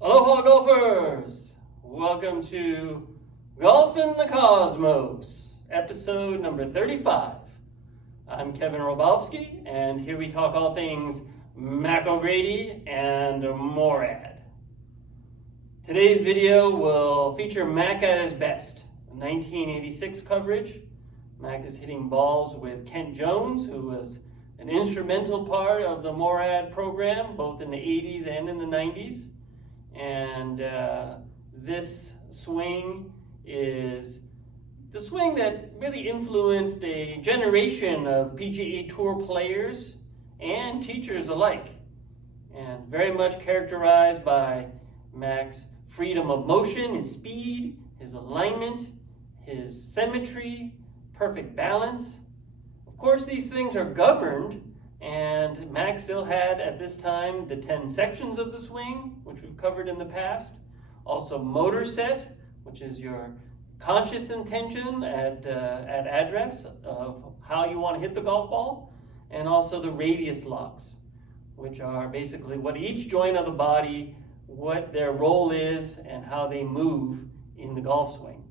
Aloha golfers! Welcome to Golf in the Cosmos, episode number 35. I'm Kevin Robowski, and here we talk all things GRADY and MORAD. Today's video will feature Mac at his best. 1986 coverage. Mac is hitting balls with Kent Jones, who was an instrumental part of the MORAD program, both in the 80s and in the 90s. And this swing is the swing that really influenced a generation of PGA Tour players and teachers alike, and very much characterized by Mac's freedom of motion, his speed, his alignment, his symmetry, perfect balance. Of course, these things are governed, and Mac still had at this time the 10 sections of the swing, which we've covered in the past. Also motor set, which is your conscious intention at address of how you want to hit the golf ball, and also the radius locks, which are basically what each joint of the body, what their role is, and how they move in the golf swing.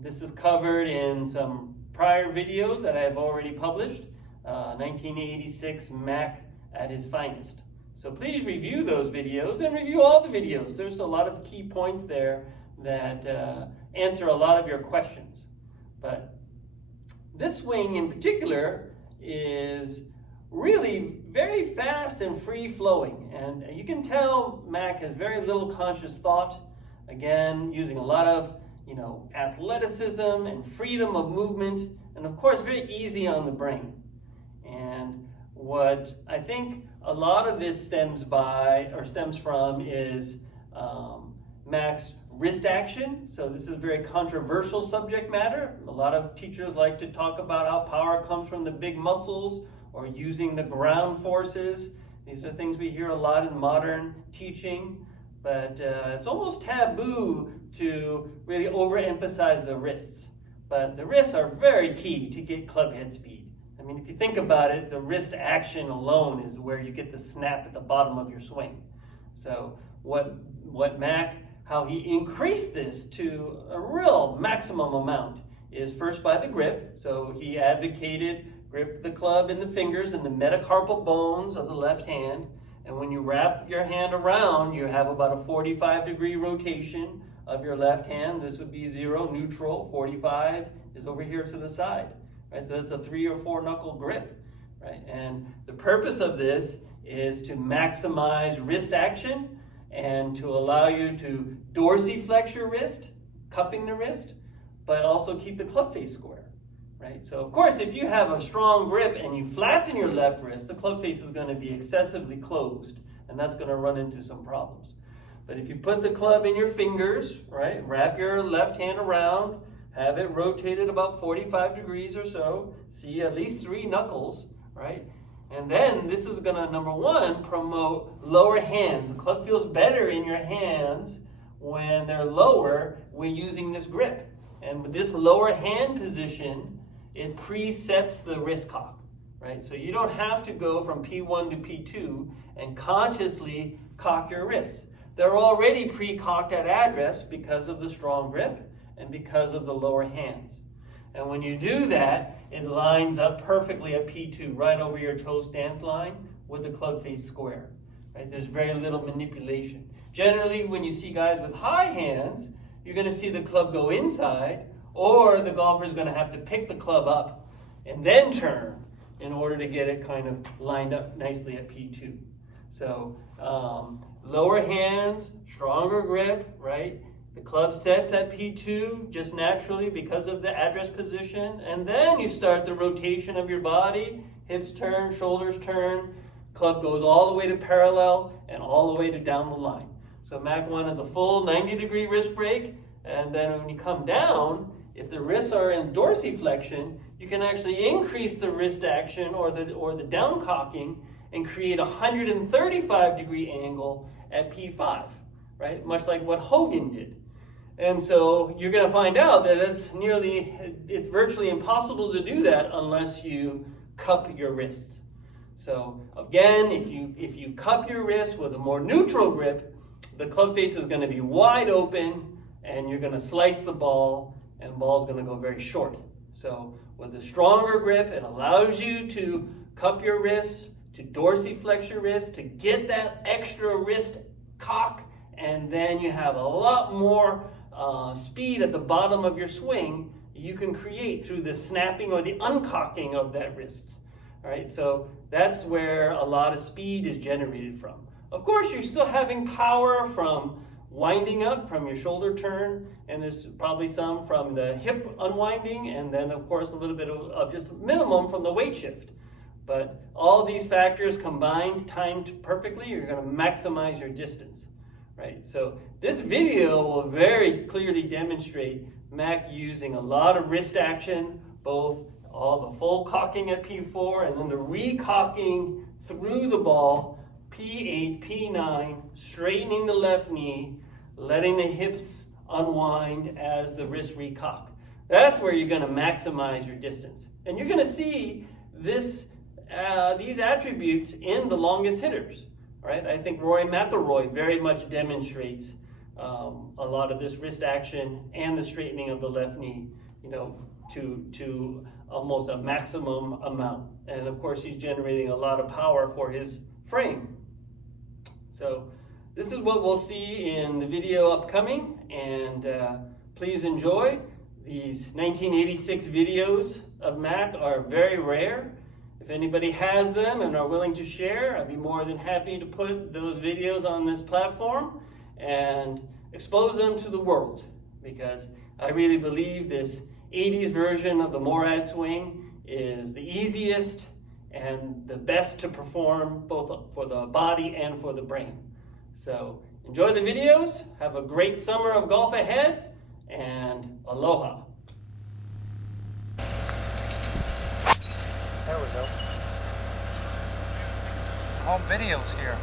This is covered in some prior videos that I have already published. 1986 Mac at his finest. So please review those videos and review all the videos. There's a lot of key points there that answer a lot of your questions. But this swing in particular is really very fast and free flowing. And you can tell Mac has very little conscious thought. Again, using a lot of athleticism and freedom of movement, and of course very easy on the brain. And what I think a lot of this stems from is Mac's wrist action. So this is a very controversial subject matter. A lot of teachers like to talk about how power comes from the big muscles or using the ground forces. These are things we hear a lot in modern teaching, but it's almost taboo to really overemphasize the wrists. But the wrists are very key to get club head speed. I mean, if you think about it, the wrist action alone is where you get the snap at the bottom of your swing. So what Mac, how he increased this to a real maximum amount is first by the grip. So he advocated grip the club in the fingers and the metacarpal bones of the left hand. And when you wrap your hand around, you have about a 45-degree rotation of your left hand. This would be 0, neutral. 45 is over here to the side. Right? So that's a 3 or 4 knuckle grip, right? And the purpose of this is to maximize wrist action and to allow you to dorsiflex your wrist, cupping the wrist, but also keep the club face square, right? So of course, if you have a strong grip and you flatten your left wrist, the club face is going to be excessively closed, and that's going to run into some problems. But if you put the club in your fingers, right, wrap your left hand around, have it rotated about 45 degrees or so, see at least 3 knuckles, right? And then this is gonna, number one, promote lower hands. The club feels better in your hands when they're lower when using this grip. And with this lower hand position, it presets the wrist cock, right? So you don't have to go from P1 to P2 and consciously cock your wrists. They're already pre-cocked at address because of the strong grip and because of the lower hands. And when you do that, it lines up perfectly at P2, right over your toe stance line with the club face square. Right? There's very little manipulation. Generally, when you see guys with high hands, you're going to see the club go inside, or the golfer is going to have to pick the club up and then turn in order to get it kind of lined up nicely at P2. So lower hands, stronger grip, right? The club sets at P2 just naturally because of the address position, and then you start the rotation of your body, hips turn, shoulders turn, club goes all the way to parallel and all the way to down the line. So Mac wanted the full 90-degree wrist break, and then when you come down, if the wrists are in dorsiflexion, you can actually increase the wrist action or the down cocking and create a 135-degree angle at P5, right? Much like what Hogan did. And so you're going to find out that it's virtually impossible to do that unless you cup your wrists. So again, if you cup your wrist with a more neutral grip, the club face is going to be wide open, and you're going to slice the ball, and the ball is going to go very short. So with a stronger grip, it allows you to cup your wrist, to dorsiflex your wrist, to get that extra wrist cock, and then you have a lot more speed at the bottom of your swing you can create through the snapping or the uncocking of that wrist. All right, so that's where a lot of speed is generated from. Of course, you're still having power from winding up from your shoulder turn, and there's probably some from the hip unwinding, and then of course a little bit of just minimum from the weight shift. But all these factors combined, timed perfectly, you're going to maximize your distance, right? So this video will very clearly demonstrate Mac using a lot of wrist action, both all the full cocking at P4 and then the recocking through the ball, P8, P9, straightening the left knee, letting the hips unwind as the wrist recock. That's where you're going to maximize your distance. And you're going to see these attributes in the longest hitters, right? I think Rory McIlroy very much demonstrates a lot of this wrist action and the straightening of the left knee, to almost a maximum amount. And of course, he's generating a lot of power for his frame. So this is what we'll see in the video upcoming, and please enjoy. These 1986 videos of Mac are very rare. If anybody has them and are willing to share, I'd be more than happy to put those videos on this platform and expose them to the world, because I really believe this 80s version of the MORAD swing is the easiest and the best to perform both for the body and for the brain. So enjoy the videos, have a great summer of golf ahead, and aloha. There we go. Home videos here.